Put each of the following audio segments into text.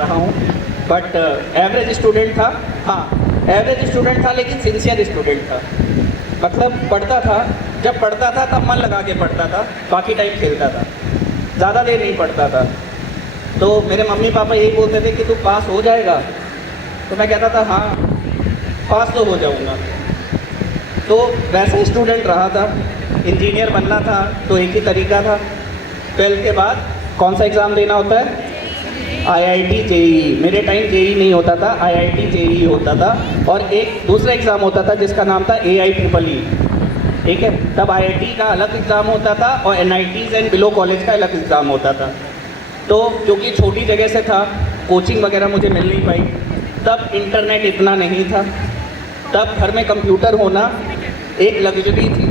रहा हूँ, but average student था। हाँ, एवरेज स्टूडेंट था लेकिन सिंसियर स्टूडेंट था। मतलब पढ़ता था, जब पढ़ता था तब मन लगा के पढ़ता था, बाकी टाइम खेलता था, ज़्यादा देर नहीं पढ़ता था। तो मेरे मम्मी पापा यही बोलते थे कि तू पास हो जाएगा, तो मैं कहता था हाँ पास तो हो जाऊँगा। तो वैसा स्टूडेंट रहा था। इंजीनियर बनना था तो एक ही तरीका था, 12th के बाद कौन सा एग्ज़ाम देना होता है? IIT JEE। मेरे टाइम JEE नहीं होता था, IIT JEE होता था, और एक दूसरा एग्ज़ाम होता था जिसका नाम था AIEEE। ठीक है, तब IIT का अलग एग्ज़ाम होता था और NITs एंड बिलो कॉलेज का अलग एग्ज़ाम होता था। तो क्योंकि छोटी जगह से था, कोचिंग वगैरह मुझे मिल नहीं पाई, तब इंटरनेट इतना नहीं था, तब घर में कंप्यूटर होना एक लग्जरी थी।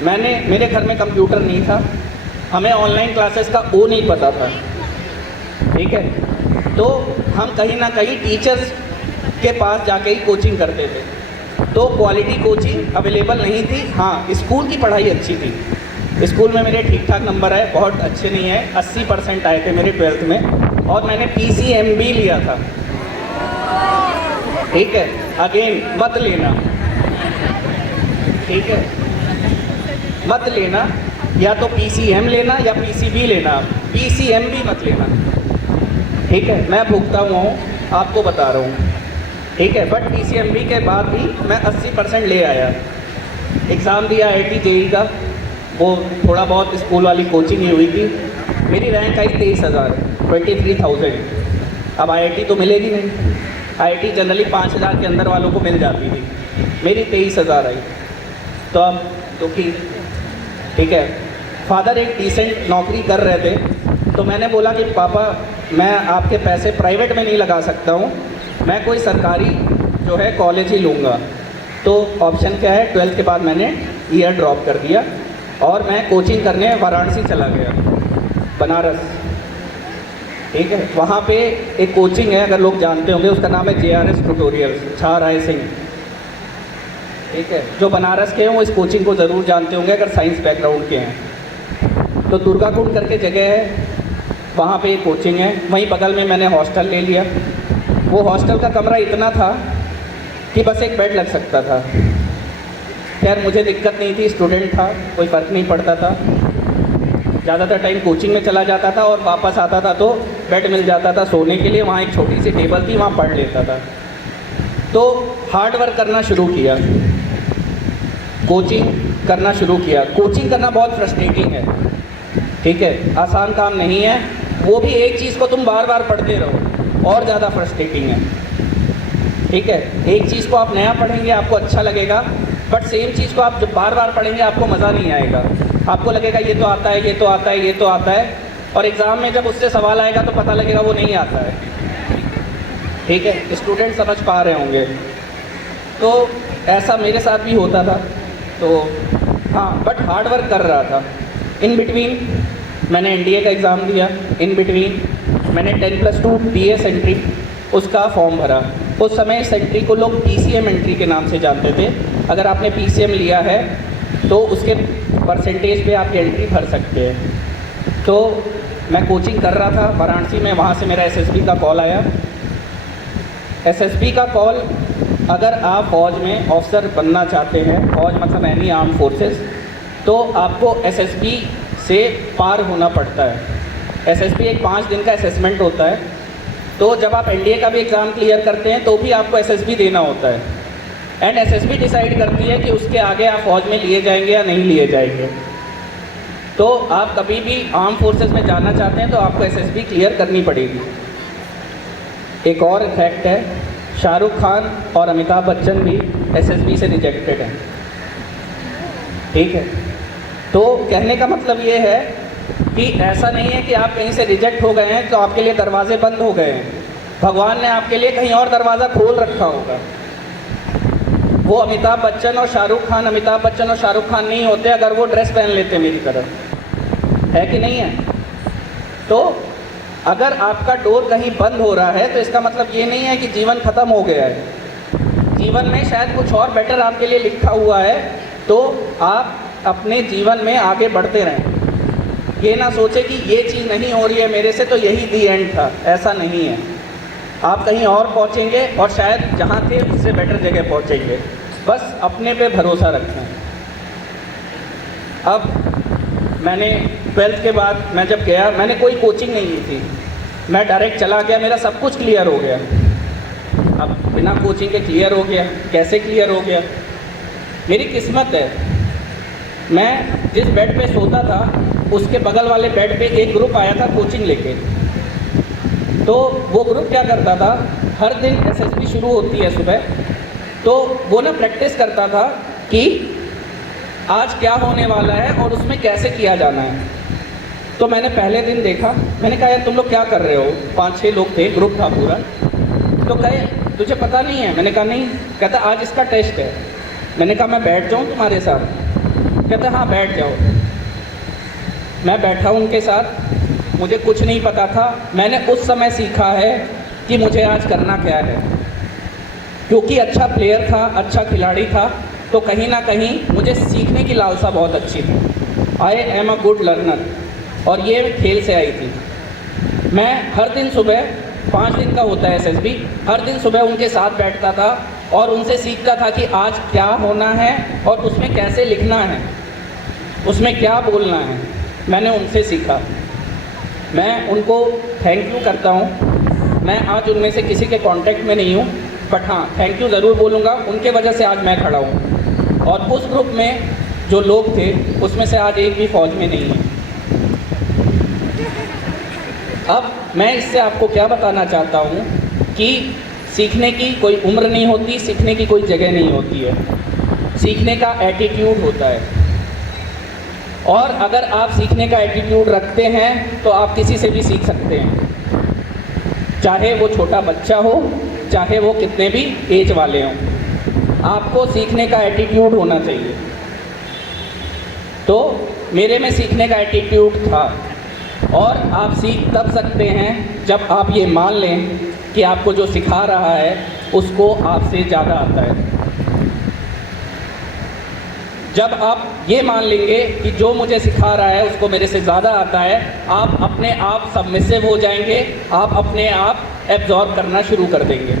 मेरे घर में कंप्यूटर नहीं था, हमें ऑनलाइन क्लासेस का ओ नहीं पता था। ठीक है, तो हम कहीं ना कहीं टीचर्स के पास जाके ही कोचिंग करते थे। तो क्वालिटी कोचिंग अवेलेबल नहीं थी। हाँ, स्कूल की पढ़ाई अच्छी थी, स्कूल में मेरे ठीक ठाक नंबर आए, बहुत अच्छे नहीं आए, 80% आए थे मेरे 12th में, और मैंने PCMB लिया था। ठीक है, अगेन मत लेना, ठीक है, मत लेना, या तो PCM लेना या PCB लेना, PCMB मत लेना। ठीक है, मैं भुगता हुआ हूँ, आपको बता रहा हूँ। ठीक है, बट PCMB के बाद भी मैं 80% ले आया। एग्ज़ाम दिया IIT JEE का, वो थोड़ा बहुत स्कूल वाली कोचिंग ही हुई थी। मेरी रैंक आई 23,000, 23,000। अब IIT तो मिलेगी नहीं, IIT जनरली 5,000 के अंदर वालों को मिल जाती थी, मेरी 23,000 आई। तो अब दुखी। ठीक है, फादर एक डिसेंट नौकरी कर रहे थे, तो मैंने बोला कि पापा मैं आपके पैसे प्राइवेट में नहीं लगा सकता हूँ, मैं कोई सरकारी जो है कॉलेज ही लूँगा। तो ऑप्शन क्या है, 12th के बाद मैंने ईयर ड्रॉप कर दिया और मैं कोचिंग करने वाराणसी चला गया, बनारस। ठीक है, वहाँ पे एक कोचिंग है, अगर लोग जानते होंगे, उसका नाम है JRS ट्यूटोरियल्स, छा राय सिंह। ठीक है, जो बनारस के हैं वो इस कोचिंग को ज़रूर जानते होंगे अगर साइंस बैकग्राउंड के हैं। तो दुर्गा कुंड करके जगह है, वहाँ पे एक कोचिंग है, वहीं बगल में मैंने हॉस्टल ले लिया। वो हॉस्टल का कमरा इतना था कि बस एक बेड लग सकता था। खैर मुझे दिक्कत नहीं थी, स्टूडेंट था, कोई फ़र्क नहीं पड़ता था। ज़्यादातर टाइम कोचिंग में चला जाता था और वापस आता था तो बेड मिल जाता था सोने के लिए, वहाँ एक छोटी सी टेबल थी, वहाँ पढ़ लेता था। तो हार्ड वर्क करना शुरू किया, कोचिंग करना शुरू किया। कोचिंग करना बहुत फ्रस्ट्रेटिंग है, ठीक है, आसान काम नहीं है। वो भी एक चीज़ को तुम बार बार पढ़ते रहो, और ज़्यादा फ्रस्ट्रेटिंग है। ठीक है, एक चीज़ को आप नया पढ़ेंगे आपको अच्छा लगेगा, बट सेम चीज़ को आप जब बार बार पढ़ेंगे आपको मज़ा नहीं आएगा। आपको लगेगा ये तो आता है, ये तो आता है, ये तो आता है, और एग्ज़ाम में जब उससे सवाल आएगा तो पता लगेगा वो नहीं आता है। ठीक है, स्टूडेंट समझ पा रहे होंगे। तो ऐसा मेरे साथ भी होता था। तो हाँ, बट हार्ड वर्क कर रहा था। इन बिटवीन मैंने NDA का एग्ज़ाम दिया, इन बिटवीन मैंने 10+2 DS एंट्री उसका फॉर्म भरा। उस समय सेंट्री को लोग PCM एंट्री के नाम से जानते थे। अगर आपने PCM लिया है तो उसके परसेंटेज पे आप एंट्री भर सकते हैं। तो मैं कोचिंग कर रहा था वाराणसी में, वहाँ से मेरा SSB का कॉल आया। SSB का कॉल, अगर आप फौज में ऑफिसर बनना चाहते हैं, फौज मतलब एनी आर्म फोर्सेस, तो आपको SSB से पार होना पड़ता है। SSB एक 5 दिन का असेसमेंट होता है। तो जब आप NDA का भी एग्ज़ाम क्लियर करते हैं तो भी आपको SSB देना होता है, एंड SSB डिसाइड करती है कि उसके आगे आप फौज में लिए जाएंगे या नहीं लिए जाएंगे। तो आप कभी भी आर्म फोर्सेस में जाना चाहते हैं तो आपको SSB क्लियर करनी पड़ेगी। एक और फैक्ट है, शाहरुख खान और अमिताभ बच्चन भी SSB से रिजेक्टेड हैं। ठीक है, तो कहने का मतलब ये है कि ऐसा नहीं है कि आप कहीं से रिजेक्ट हो गए हैं तो आपके लिए दरवाजे बंद हो गए हैं। भगवान ने आपके लिए कहीं और दरवाज़ा खोल रखा होगा। वो अमिताभ बच्चन और शाहरुख खान अमिताभ बच्चन और शाहरुख खान नहीं होते अगर वो ड्रेस पहन लेते मेरी तरह, है कि नहीं है? तो अगर आपका डोर कहीं बंद हो रहा है तो इसका मतलब ये नहीं है कि जीवन ख़त्म हो गया है। जीवन में शायद कुछ और बेटर आपके लिए लिखा हुआ है, तो आप अपने जीवन में आगे बढ़ते रहें। ये ना सोचे कि ये चीज़ नहीं हो रही है मेरे से तो यही दी एंड था, ऐसा नहीं है। आप कहीं और पहुँचेंगे और शायद जहाँ थे उससे बेटर जगह पहुँचेंगे। बस अपने पे भरोसा रखें। अब मैंने 12th के बाद मैं जब गया, मैंने कोई कोचिंग नहीं ली थी, मैं डायरेक्ट चला गया, मेरा सब कुछ क्लियर हो गया। अब बिना कोचिंग के क्लियर हो गया, कैसे क्लियर हो गया? मेरी किस्मत है, मैं जिस बेड पे सोता था उसके बगल वाले बेड पे एक ग्रुप आया था कोचिंग लेके। तो वो ग्रुप क्या करता था, हर दिन एसएसबी शुरू होती है सुबह, तो वो ना प्रैक्टिस करता था कि आज क्या होने वाला है और उसमें कैसे किया जाना है। तो मैंने पहले दिन देखा, मैंने कहा यार तुम लोग क्या कर रहे हो? 5-6 लोग थे, ग्रुप था पूरा। तो कहे तुझे पता नहीं है? मैंने कहा नहीं। कहता आज इसका टेस्ट है। मैंने कहा मैं बैठ जाऊँ तुम्हारे साथ? कहता हाँ बैठ जाओ। मैं बैठा उनके साथ, मुझे कुछ नहीं पता था। मैंने उस समय सीखा है कि मुझे आज करना क्या है, क्योंकि अच्छा प्लेयर था, अच्छा खिलाड़ी था, तो कहीं ना कहीं मुझे सीखने की लालसा बहुत अच्छी थी। I am a good learner, और ये खेल से आई थी। मैं हर दिन सुबह, 5 दिन का होता है एसएसबी, हर दिन सुबह उनके साथ बैठता था और उनसे सीखता था कि आज क्या होना है और उसमें कैसे लिखना है, उसमें क्या बोलना है। मैंने उनसे सीखा, मैं उनको थैंक यू करता हूँ। मैं आज उनमें से किसी के कांटेक्ट में नहीं हूँ, बट हाँ थैंक यू ज़रूर बोलूँगा। उनके वजह से आज मैं खड़ा हूँ, और उस ग्रुप में जो लोग थे उसमें से आज एक भी फ़ौज में नहीं है। अब मैं इससे आपको क्या बताना चाहता हूँ कि सीखने की कोई उम्र नहीं होती, सीखने की कोई जगह नहीं होती है, सीखने का एटीट्यूड होता है। और अगर आप सीखने का एटीट्यूड रखते हैं तो आप किसी से भी सीख सकते हैं, चाहे वो छोटा बच्चा हो, चाहे वो कितने भी एज वाले हों। आपको सीखने का एटीट्यूड होना चाहिए। तो मेरे में सीखने का एटीट्यूड था, और आप सीख तब सकते हैं जब आप ये मान लें कि आपको जो सिखा रहा है उसको आपसे ज़्यादा आता है। जब आप ये मान लेंगे कि जो मुझे सिखा रहा है उसको मेरे से ज़्यादा आता है, आप अपने आप सबमिसिव हो जाएंगे, आप अपने आप एब्जॉर्ब करना शुरू कर देंगे।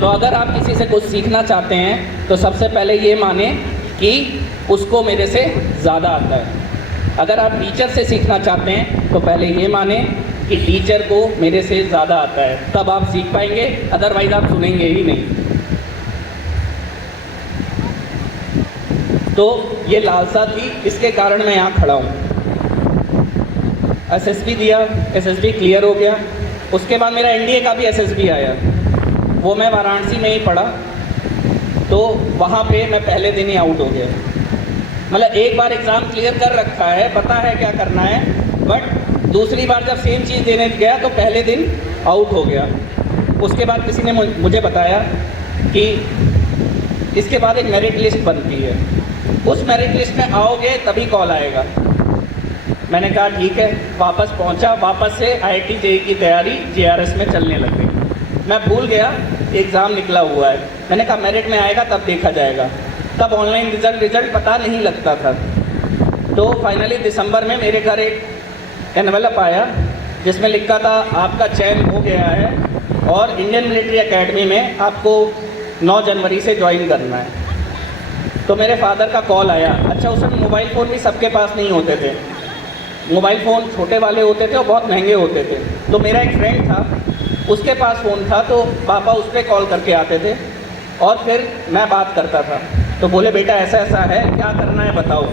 तो अगर आप किसी से कुछ सीखना चाहते हैं तो सबसे पहले ये माने कि उसको मेरे से ज़्यादा आता है। अगर आप टीचर से सीखना चाहते हैं तो पहले ये माने कि टीचर को मेरे से ज़्यादा आता है, तब आप सीख पाएंगे, अदरवाइज़ आप सुनेंगे ही नहीं। तो ये लालसा थी, इसके कारण मैं यहाँ खड़ा हूँ। एसएसबी दिया, एसएसबी क्लियर हो गया। उसके बाद मेरा एनडीए का भी एसएसबी आया, वो मैं वाराणसी में ही पढ़ा। तो वहाँ पे मैं पहले दिन ही आउट हो गया। मतलब एक बार एग्ज़ाम क्लियर कर रखा है, पता है क्या करना है, बट दूसरी बार जब सेम चीज़ देने गया तो पहले दिन आउट हो गया। उसके बाद किसी ने मुझे बताया कि इसके बाद एक मेरिट लिस्ट बनती है, उस मेरिट लिस्ट में आओगे तभी कॉल आएगा। मैंने कहा ठीक है, वापस पहुंचा, वापस से IIT JEE की तैयारी JRS में चलने लग गई। मैं भूल गया एग्ज़ाम निकला हुआ है, मैंने कहा मेरिट में आएगा तब देखा जाएगा। तब ऑनलाइन रिज़ल्ट पता नहीं लगता था। तो फाइनली दिसंबर में मेरे घर एक एनवेलप आया जिसमें लिखा था आपका चयन हो गया है और इंडियन मिलिट्री एकेडमी में आपको 9 जनवरी से ज्वाइन करना है। तो मेरे फादर का कॉल आया। अच्छा, उस समय मोबाइल फ़ोन भी सबके पास नहीं होते थे, मोबाइल फ़ोन छोटे वाले होते थे और बहुत महंगे होते थे। तो मेरा एक फ्रेंड था, उसके पास फ़ोन था, तो पापा उस पर कॉल करके आते थे और फिर मैं बात करता था। तो बोले बेटा ऐसा ऐसा है, क्या करना है बताओ।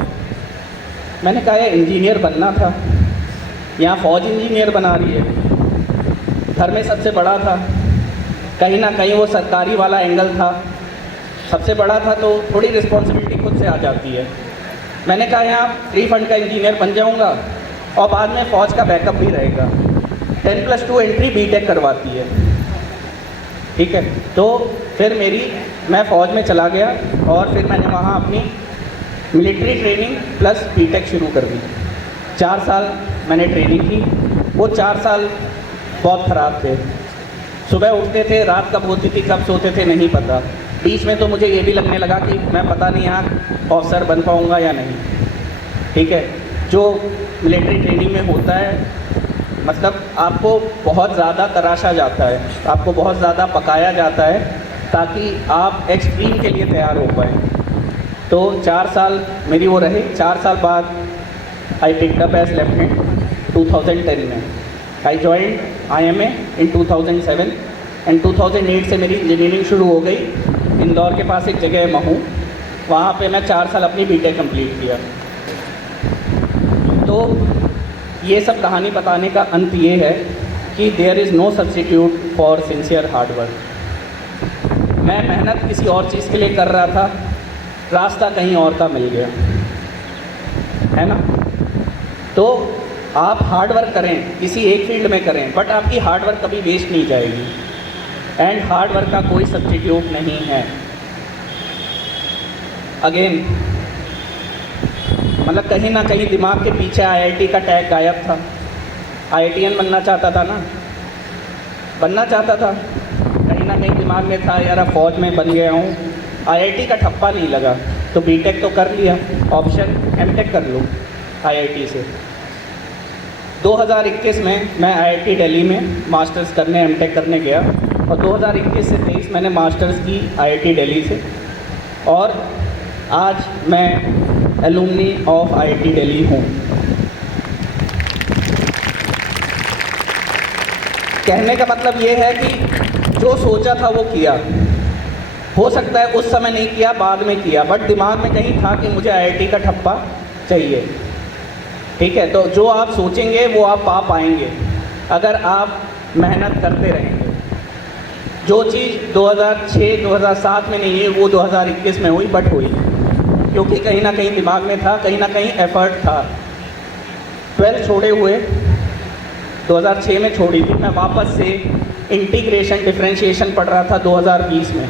मैंने कहा यार इंजीनियर बनना था, यहाँ फ़ौज इंजीनियर बना रही है, घर में सबसे बड़ा था, कहीं ना कहीं वो सरकारी वाला एंगल था, सबसे बड़ा था, तो थोड़ी रिस्पॉन्सिबिलिटी खुद से आ जाती है। मैंने कहा यहाँ फ्री फंड का इंजीनियर बन जाऊँगा और बाद में फ़ौज का बैकअप भी रहेगा। 10+2 एंट्री बीटेक करवाती है, ठीक है। तो फिर मैं फ़ौज में चला गया और फिर मैंने वहाँ अपनी मिलिट्री ट्रेनिंग प्लस बीटेक शुरू कर दी। 4 साल मैंने ट्रेनिंग की। वो 4 साल बहुत ख़राब थे। सुबह उठते थे, रात कब होती थी, कब सोते थे नहीं पता। बीच में तो मुझे ये भी लगने लगा कि मैं पता नहीं यहाँ ऑफिसर बन पाऊँगा या नहीं, ठीक है। जो मिलिट्री ट्रेनिंग में होता है, मतलब आपको बहुत ज़्यादा तराशा जाता है, आपको बहुत ज़्यादा पकाया जाता है ताकि आप एक्सट्रीम के लिए तैयार हो पाएँ। तो 4 साल मेरी वो रहे। 4 साल बाद I picked up as lieutenant 2010 में। I joined IMA in 2007 and 2008 से मेरी इंजीनियरिंग शुरू हो गई। इंदौर के पास एक जगह है महू, वहाँ पे मैं 4 साल अपनी BTech कंप्लीट किया। तो ये सब कहानी बताने का अंत ये है कि there is no substitute for sincere hard work. मैं मेहनत किसी और चीज़ के लिए कर रहा था, रास्ता कहीं और का मिल गया, है ना। तो आप हार्ड वर्क करें, किसी एक फील्ड में करें, बट आपकी हार्ड वर्क कभी वेस्ट नहीं जाएगी। एंड हार्ड वर्क का कोई सब्स्टिट्यूट नहीं है। अगेन मतलब कहीं ना कहीं दिमाग के पीछे IIT का टैग गायब था। IITian बनना चाहता था ना, बनना चाहता था, कहीं ना कहीं दिमाग में था यार अब फौज में बन गया हूँ, IIT का ठप्पा नहीं लगा तो BTech तो कर लिया, ऑप्शन MTech कर लूँ IIT से। 2021 में मैं IIT दिल्ली में मास्टर्स करने MTech करने गया और 2021 से 23 मैंने मास्टर्स की IIT दिल्ली से, और आज मैं एलुमनी ऑफ IIT दिल्ली हूँ। कहने का मतलब ये है कि जो सोचा था वो किया। हो सकता है उस समय नहीं किया, बाद में किया, बट दिमाग में कहीं था कि मुझे IIT का ठप्पा चाहिए। ठीक है, तो जो आप सोचेंगे वो आप पा पाएंगे अगर आप मेहनत करते रहेंगे। जो चीज़ 2006-2007 में नहीं है वो 2021 में हुई, बट हुई क्योंकि कहीं ना कहीं दिमाग में था, कहीं ना कहीं एफर्ट था। 12th छोड़े हुए 2006 में छोड़ी थी, मैं वापस से इंटीग्रेशन डिफरेंशिएशन पढ़ रहा था 2020 में।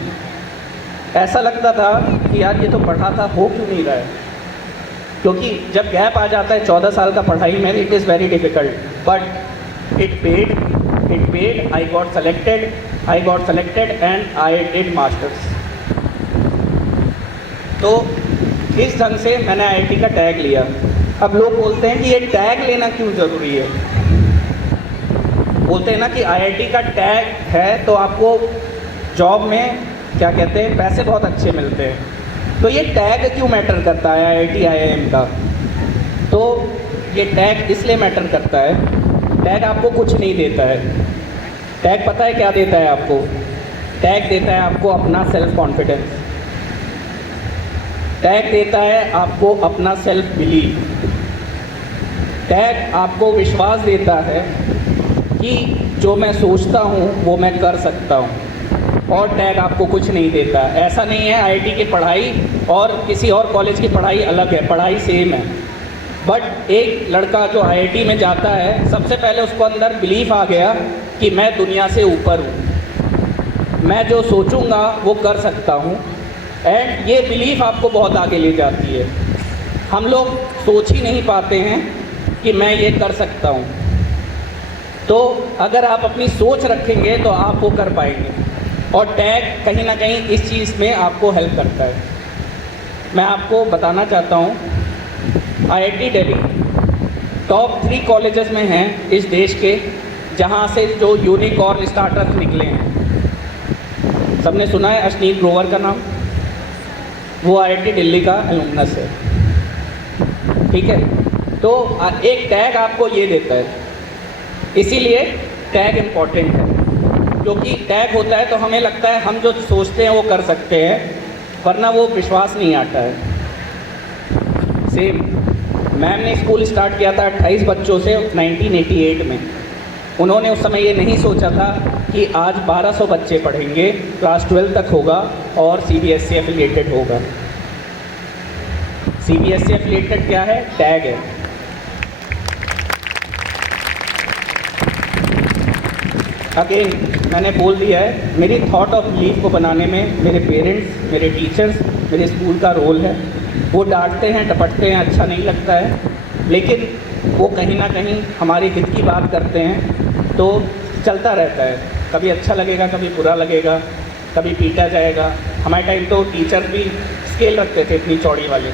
ऐसा लगता था कि यार ये तो पढ़ा था, हो क्यों नहीं रहा है, क्योंकि जब गैप आ जाता है 14 साल का पढ़ाई में, it is very difficult, but it paid, I got selected and I did masters. तो इस ढंग से मैंने IIT का टैग लिया। अब लोग बोलते हैं कि ये टैग लेना क्यों ज़रूरी है। बोलते हैं ना कि IIT का टैग है तो आपको जॉब में क्या कहते हैं पैसे बहुत अच्छे मिलते हैं। तो ये टैग क्यों मैटर करता है IIT IIM का? तो ये टैग इसलिए मैटर करता है, टैग आपको कुछ नहीं देता है। टैग पता है क्या देता है आपको? टैग देता है आपको अपना सेल्फ कॉन्फिडेंस, टैग देता है आपको अपना सेल्फ बिलीफ, टैग आपको विश्वास देता है कि जो मैं सोचता हूँ वो मैं कर सकता हूँ। और टैग आपको कुछ नहीं देता। ऐसा नहीं है IIT की पढ़ाई और किसी और कॉलेज की पढ़ाई अलग है, पढ़ाई सेम है, बट एक लड़का जो IIT में जाता है सबसे पहले उसको अंदर बिलीफ आ गया कि मैं दुनिया से ऊपर हूँ, मैं जो सोचूंगा वो कर सकता हूँ, एंड ये बिलीफ आपको बहुत आगे ले जाती है। हम लोग सोच ही नहीं पाते हैं कि मैं ये कर सकता हूँ। तो अगर आप अपनी सोच रखेंगे तो आप वो कर पाएंगे, और टैग कहीं ना कहीं इस चीज़ में आपको हेल्प करता है। मैं आपको बताना चाहता हूँ IIT दिल्ली टॉप 3 कॉलेजेस में हैं इस देश के, जहाँ से जो यूनिकॉर्न स्टार्टअप निकले हैं। सबने सुना है अश्नीत ग्रोवर का नाम? वो IIT दिल्ली का एलुमनस है। ठीक है, तो एक टैग आपको ये देता है, इसीलिए टैग इम्पॉर्टेंट है, क्योंकि टैग होता है तो हमें लगता है हम जो सोचते हैं वो कर सकते हैं, वरना वो विश्वास नहीं आता है। सेम मैम ने स्कूल स्टार्ट किया था 28 बच्चों से 1988 में। उन्होंने उस समय ये नहीं सोचा था कि आज 1200 बच्चे पढ़ेंगे, क्लास 12 तक होगा और CBSE एफिलिएटेड होगा। CBSE एफिलिएटेड क्या है? टैग है। अगेन मैंने बोल दिया है, मेरी थॉट ऑफ बिलीफ को बनाने में मेरे पेरेंट्स, मेरे टीचर्स, मेरे स्कूल का रोल है। वो डांटते हैं, डपटते हैं, अच्छा नहीं लगता है, लेकिन वो कहीं ना कहीं हमारे हित की बात करते हैं, तो चलता रहता है। कभी अच्छा लगेगा, कभी बुरा लगेगा, कभी पीटा जाएगा। हमारे टाइम तो टीचर भी स्केल रखते थे इतनी चौड़ी वाली,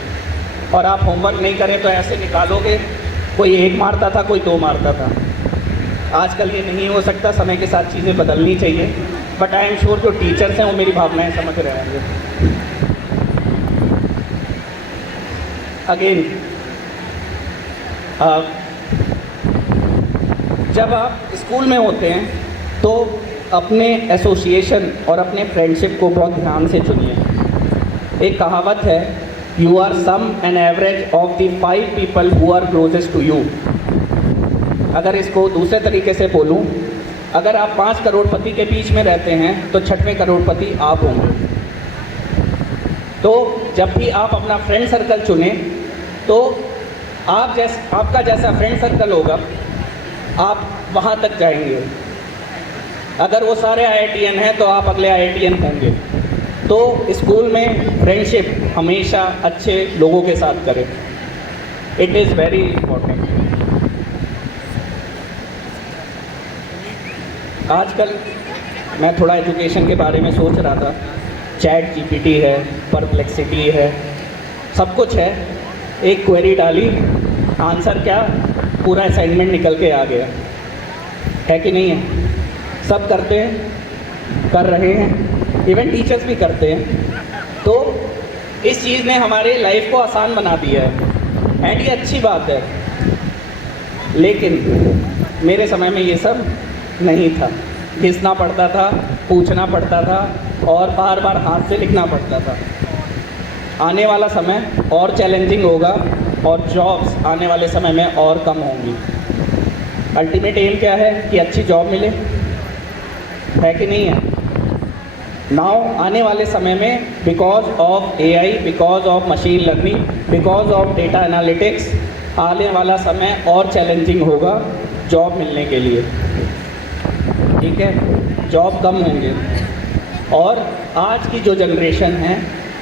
और आप होमवर्क नहीं करें तो ऐसे निकालोगे कोई एक मारता था, कोई दो मारता था। आजकल ये नहीं हो सकता, समय के साथ चीज़ें बदलनी चाहिए। बट आई एम श्योर जो टीचर्स हैं वो मेरी भावनाएं समझ रहे होंगे। अगेन, जब आप स्कूल में होते हैं तो अपने एसोसिएशन और अपने फ्रेंडशिप को बहुत ध्यान से चुनिए। एक कहावत है, you are some an average of the 5 people who are closest to you. अगर इसको दूसरे तरीके से बोलूं, अगर आप 5 करोड़पति के बीच में रहते हैं तो 6वें करोड़पति आप होंगे। तो जब भी आप अपना फ्रेंड सर्कल चुनें तो आपका जैसा फ्रेंड सर्कल होगा, आप वहाँ तक जाएंगे। अगर वो सारे IITian हैं तो आप अगले IITian होंगे। तो स्कूल में फ्रेंडशिप हमेशा अच्छे लोगों के साथ करें। It is very important. आजकल मैं थोड़ा एजुकेशन के बारे में सोच रहा था। चैट GPT है, परप्लेक्सिटी है, सब कुछ है। एक क्वेरी डाली, आंसर क्या, पूरा असाइनमेंट निकल के आ गया। है कि नहीं है? सब करते हैं, कर रहे हैं, इवन टीचर्स भी करते हैं। तो इस चीज़ ने हमारे लाइफ को आसान बना दिया है एंड ये अच्छी बात है। लेकिन मेरे समय में ये सब नहीं था। घिसना पड़ता था, पूछना पड़ता था और बार बार हाथ से लिखना पड़ता था। आने वाला समय और चैलेंजिंग होगा और जॉब्स आने वाले समय में और कम होंगी। अल्टीमेट एम क्या है कि अच्छी जॉब मिले, है कि नहीं है? नाउ आने वाले समय में because of AI, because of machine learning, because of data analytics, आने वाला समय और चैलेंजिंग होगा जॉब मिलने के लिए। ठीक है, जॉब कम होंगे और आज की जो जनरेशन है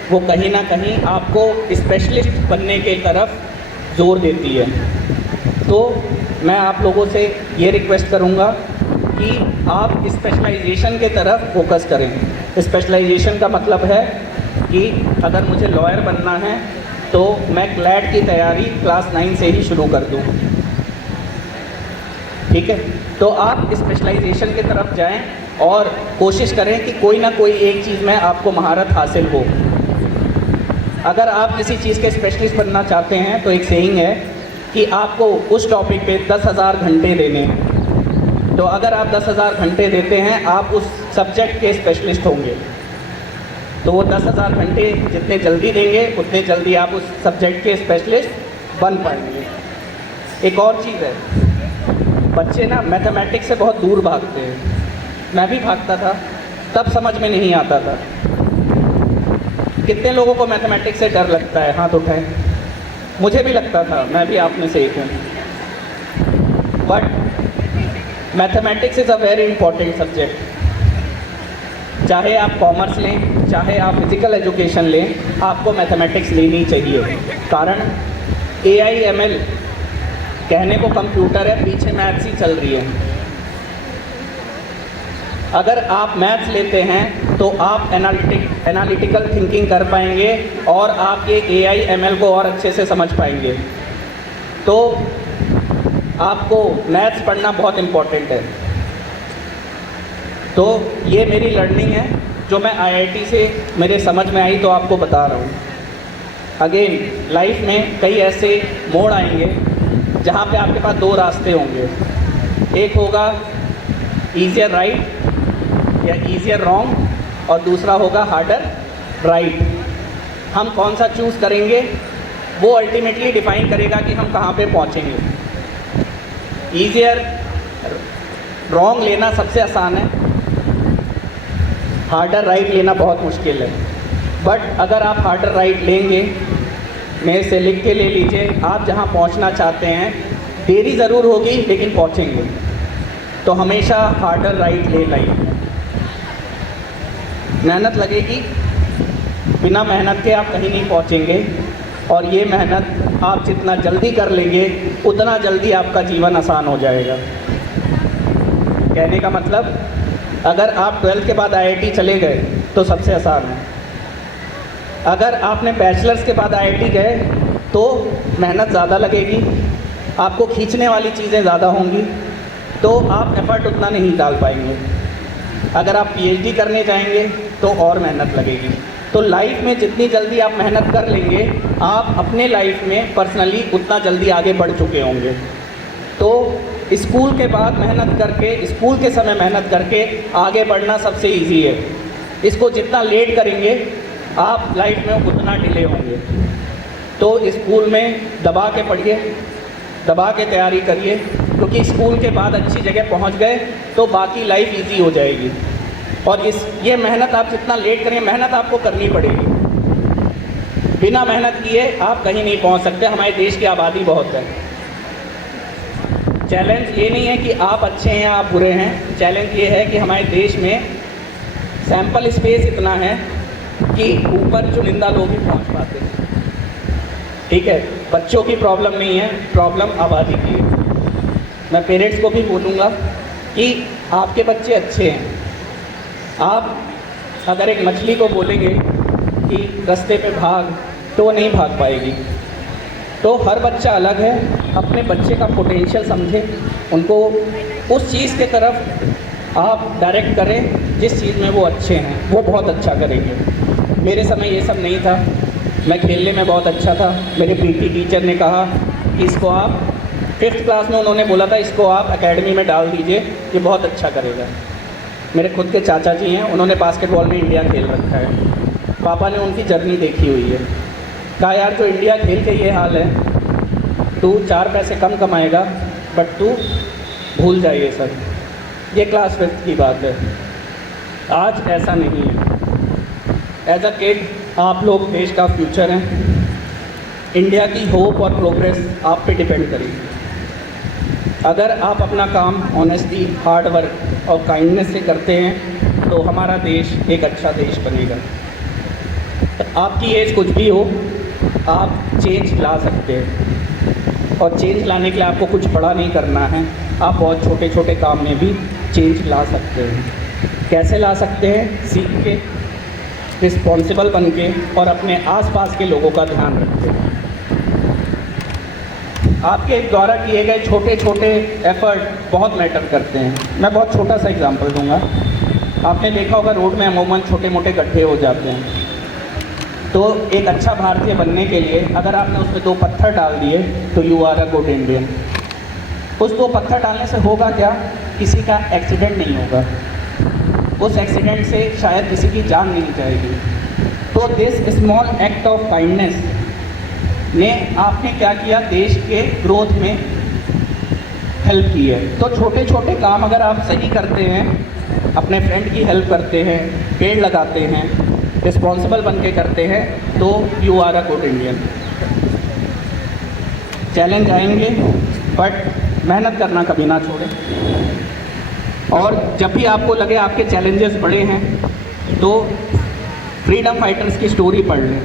वो कहीं ना कहीं आपको स्पेशलिस्ट बनने के तरफ जोर देती है। तो मैं आप लोगों से ये रिक्वेस्ट करूँगा कि आप स्पेशलाइजेशन के तरफ फोकस करें। स्पेशलाइजेशन का मतलब है कि अगर मुझे लॉयर बनना है तो मैं क्लैट की तैयारी क्लास 9 से ही शुरू कर दूँ। ठीक है, तो आप स्पेशलाइजेशन की तरफ जाएं और कोशिश करें कि कोई ना कोई एक चीज़ में आपको महारत हासिल हो। अगर आप किसी चीज़ के स्पेशलिस्ट बनना चाहते हैं तो एक सेइंग है कि आपको उस टॉपिक पे 10,000 घंटे देने हैं। तो अगर आप 10,000 घंटे देते हैं, आप उस सब्जेक्ट के स्पेशलिस्ट होंगे। तो वो 10,000 घंटे जितने जल्दी देंगे उतने जल्दी आप उस सब्जेक्ट के स्पेशलिस्ट बन पाएंगे। एक और चीज़ है, बच्चे ना मैथमेटिक्स से बहुत दूर भागते हैं। मैं भी भागता था, तब समझ में नहीं आता था। कितने लोगों को मैथमेटिक्स से डर लगता है? हाथ उठाएं। मुझे भी लगता था, मैं भी आप में से एक हूँ। But mathematics is a very important subject. चाहे आप कॉमर्स लें, चाहे आप फिजिकल एजुकेशन लें, आपको मैथमेटिक्स लेनी चाहिए। कारण AI ML कहने को कंप्यूटर है, पीछे मैथ्स ही चल रही है। अगर आप मैथ्स लेते हैं तो आप एनालिटिकल थिंकिंग कर पाएंगे और आप ये AI ML को और अच्छे से समझ पाएंगे। तो आपको मैथ्स पढ़ना बहुत इम्पॉर्टेंट है। तो ये मेरी लर्निंग है जो मैं IIT से मेरे समझ में आई, तो आपको बता रहा हूँ। अगेन लाइफ में कई ऐसे मोड़ आएंगे जहाँ पे आपके पास 2 रास्ते होंगे। एक होगा ईजियर राइट या ईजियर रॉन्ग और दूसरा होगा हार्डर राइट। हम कौन सा चूज़ करेंगे वो अल्टीमेटली डिफाइन करेगा कि हम कहाँ पे पहुँचेंगे। ईजियर रॉन्ग लेना सबसे आसान है, हार्डर राइट लेना बहुत मुश्किल है। बट अगर आप हार्डर राइट लेंगे, मेरे से लिख के ले लीजिए, आप जहाँ पहुँचना चाहते हैं देरी ज़रूर होगी लेकिन पहुँचेंगे। तो हमेशा हार्डर राइट ले लाइए। मेहनत लगेगी, बिना मेहनत के आप कहीं नहीं पहुँचेंगे। और ये मेहनत आप जितना जल्दी कर लेंगे उतना जल्दी आपका जीवन आसान हो जाएगा। कहने का मतलब, अगर आप 12th के बाद IIT चले गए तो सबसे आसान है। अगर आपने बैचलर्स के बाद IIT गए तो मेहनत ज़्यादा लगेगी, आपको खींचने वाली चीज़ें ज़्यादा होंगी, तो आप एफर्ट उतना नहीं डाल पाएंगे। अगर आप पीएचडी करने जाएंगे तो और मेहनत लगेगी। तो लाइफ में जितनी जल्दी आप मेहनत कर लेंगे, आप अपने लाइफ में पर्सनली उतना जल्दी आगे बढ़ चुके होंगे। तो स्कूल के बाद मेहनत करके, स्कूल के समय मेहनत करके आगे बढ़ना सबसे इजी है। इसको जितना लेट करेंगे आप लाइफ में उतना डिले होंगे। तो स्कूल में दबा के पढ़िए, दबा के तैयारी करिए, क्योंकि स्कूल के बाद अच्छी जगह पहुंच गए तो बाकी लाइफ इजी हो जाएगी। और ये मेहनत आप जितना लेट करेंगे, मेहनत आपको करनी पड़ेगी। बिना मेहनत किए आप कहीं नहीं पहुंच सकते। हमारे देश की आबादी बहुत है। चैलेंज ये नहीं है कि आप अच्छे हैं या आप बुरे हैं, चैलेंज ये है कि हमारे देश में सैंपल स्पेस इतना है कि ऊपर चुनिंदा लोग ही पहुंच पाते हैं। ठीक है, बच्चों की प्रॉब्लम नहीं है, प्रॉब्लम आबादी की है। मैं पेरेंट्स को भी बोलूँगा कि आपके बच्चे अच्छे हैं। आप अगर एक मछली को बोलेंगे कि रास्ते पे भाग, तो वो नहीं भाग पाएगी। तो हर बच्चा अलग है, अपने बच्चे का पोटेंशियल समझें, उनको उस चीज़ के तरफ आप डायरेक्ट करें जिस चीज़ में वो अच्छे हैं, वो बहुत अच्छा करेंगे। मेरे समय ये सब नहीं था, मैं खेलने में बहुत अच्छा था। मेरे पीटी टीचर ने कहा कि इसको आप 5th क्लास में उन्होंने बोला था इसको आप एकेडमी में डाल दीजिए, ये बहुत अच्छा करेगा। मेरे खुद के चाचा जी हैं, उन्होंने बास्केटबॉल में इंडिया खेल रखा है। पापा ने उनकी जर्नी देखी हुई है। कहा यार जो इंडिया खेल के ये हाल है, तू 4 पैसे कम कमाएगा बट तू भूल जाइए सर। ये क्लास 5th की बात है। आज ऐसा नहीं है। एज अ किड आप लोग देश का फ्यूचर हैं। इंडिया की होप और प्रोग्रेस आप पे डिपेंड करेगी। अगर आप अपना काम ऑनेस्टी, हार्ड वर्क और काइंडनेस से करते हैं तो हमारा देश एक अच्छा देश बनेगा। आपकी एज कुछ भी हो, आप चेंज ला सकते हैं। और चेंज लाने के लिए आपको कुछ बड़ा नहीं करना है, आप बहुत छोटे छोटे काम में भी चेंज ला सकते हैं। कैसे ला सकते हैं? सीख के, रिस्पॉन्सिबल बन के और अपने आसपास के लोगों का ध्यान रखते हैं। आपके द्वारा किए गए छोटे छोटे एफर्ट बहुत मैटर करते हैं। मैं बहुत छोटा सा एग्जांपल दूंगा। आपने देखा होगा रोड में अमूमन छोटे मोटे गड्ढे हो जाते हैं। तो एक अच्छा भारतीय बनने के लिए अगर आपने उसमें 2 पत्थर डाल दिए तो you are a good Indian. उस 2 पत्थर डालने से होगा क्या? किसी का एक्सीडेंट नहीं होगा। उस एक्सीडेंट से शायद किसी की जान नहीं जाएगी। तो this small act of kindness ने आपने क्या किया? देश के ग्रोथ में हेल्प की है। तो छोटे छोटे काम अगर आप सही करते हैं, अपने फ्रेंड की हेल्प करते हैं, पेड़ लगाते हैं, रिस्पॉन्सिबल बन के करते हैं, तो you are a good Indian. Challenge आएंगे बट मेहनत करना कभी ना छोड़ें। और जब भी आपको लगे आपके चैलेंजेस बड़े हैं तो फ्रीडम फाइटर्स की स्टोरी पढ़ लें,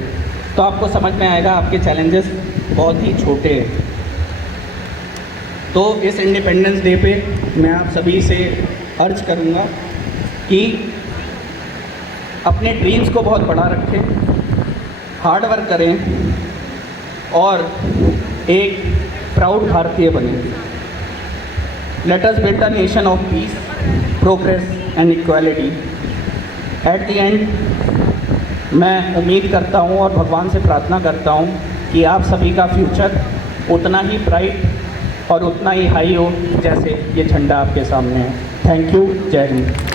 तो आपको समझ में आएगा आपके चैलेंजेस बहुत ही छोटे हैं। तो इस इंडिपेंडेंस डे पे मैं आप सभी से अर्ज करूँगा कि अपने ड्रीम्स को बहुत बड़ा रखें, हार्ड वर्क करें और एक प्राउड भारतीय बनें। Let us build a nation of peace, progress and equality. At the end मैं उम्मीद करता हूँ और भगवान से प्रार्थना करता हूँ कि आप सभी का फ्यूचर उतना ही ब्राइट और उतना ही हाई हो जैसे ये झंडा आपके सामने है। Thank you. जय हिंद।